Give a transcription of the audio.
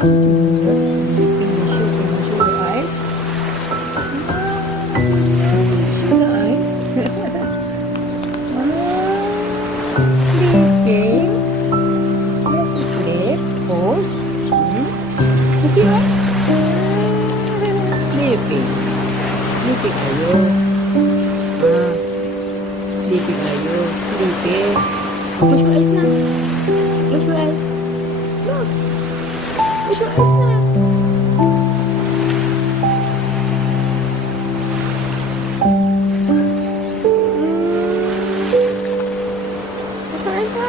That's sleeping. Show the eyes. Show the eyes. Sleeping. Yes, sleep. Hold. You see us? Sleeping. Sleeping kayo. Sleeping kayo. Sleeping. Close your eyes na. Close your eyes. Close. Close your eyes na. Close your eyes na.